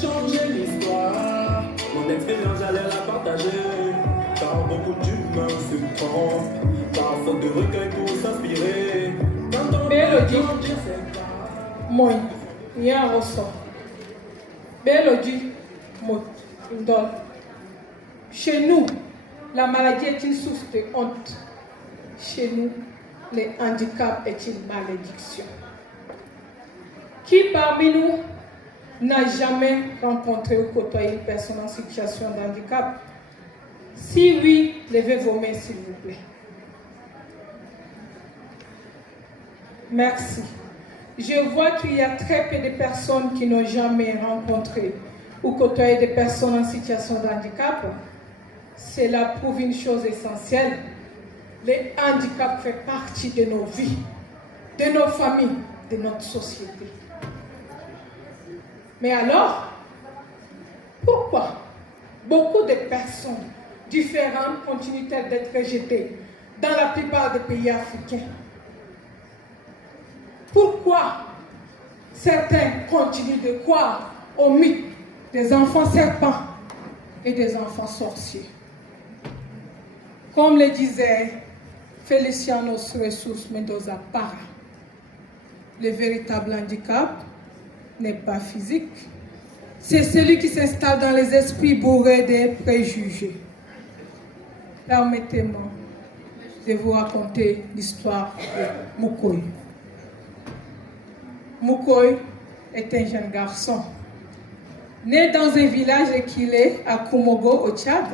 changer l'histoire. Mon expérience, j'allais la partager. Car beaucoup d'humains se trompent. Par faute de recueil pour s'inspirer. Mélodie, moi, il y a un ressort. Mélodie, moi, une donne. Chez nous, la maladie est une source de honte. Chez nous, le handicap est une malédiction. Qui parmi nous n'a jamais rencontré ou côtoyé une personne en situation de handicap? Si oui, levez vos mains s'il vous plaît. Merci. Je vois qu'il y a très peu de personnes qui n'ont jamais rencontré ou côtoyé des personnes en situation de handicap. Cela prouve une chose essentielle. Le handicap fait partie de nos vies, de nos familles, de notre société. Mais alors, pourquoi beaucoup de personnes différentes continuent-elles d'être rejetées dans la plupart des pays africains? Pourquoi certains continuent de croire au mythe des enfants serpents et des enfants sorciers? Comme le disait Feliciano Ressources Mendoza Para, le véritable handicap n'est pas physique, c'est celui qui s'installe dans les esprits bourrés des préjugés. Permettez-moi de vous raconter l'histoire de Mukoy. Mukoy est un jeune garçon, né dans un village équilé à Koumogo au Tchad.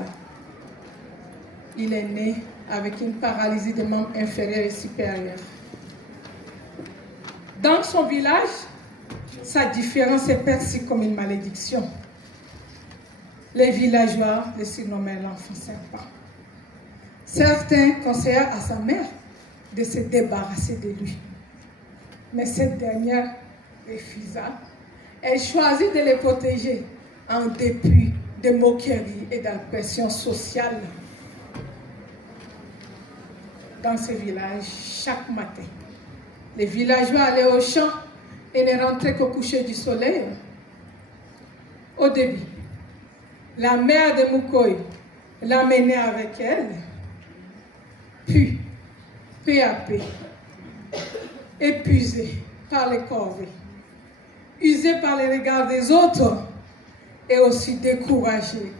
Il est né avec une paralysie des membres inférieurs et supérieurs. Dans son village, sa différence est perçue comme une malédiction. Les villageois le surnommaient l'enfant serpent. Certains conseillèrent à sa mère de se débarrasser de lui. Mais cette dernière refusa. Elle choisit de les protéger en dépit de moqueries et d'agressions sociales. Dans ce village, chaque matin, les villageois allaient au champ et ne rentraient qu'au coucher du soleil. Au début, la mère de Mukoy l'emmenait avec elle. Puis, peu à peu, épuisé par les corvées, usé par les regards des autres et aussi découragé